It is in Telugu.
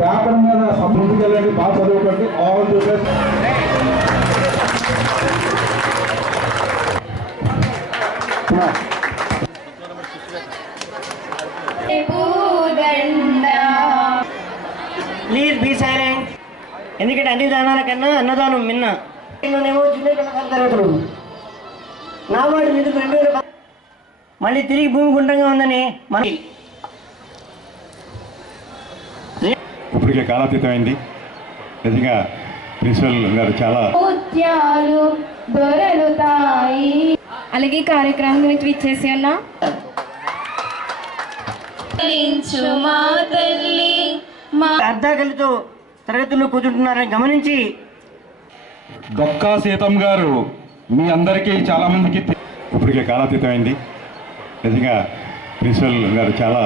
పేపర్ మీద ముందుకెళ్ళండి, బాగా చదువుకోండి. All the best. Please be silent. ఎందుకంటే అన్ని దానాల కన్నా అన్నదానం మిన్న. జూనియర్ కళాకారుల తరగతులు నా వాడు నిధులు 2000 మళ్ళీ తిరిగి భూమి గుండ్రంగా ఉందని మనకి ఇప్పటికే కాలాతీతమైంది. నిజంగా ప్రిన్సిపల్ గారు చాలా దొరలుతాయి. అలాగే కార్యక్రమం గురించి విచ్చేసి ఉన్నా అర్ధాకలితో తరగతుల్లో కూర్చుంటున్నారని గమనించి దొక్కా సీతం గారు మీ అందరికీ చాలా మందికి ఇప్పటికే కాలాతీతమైంది. నిజంగా ప్రిన్సిపల్ గారు చాలా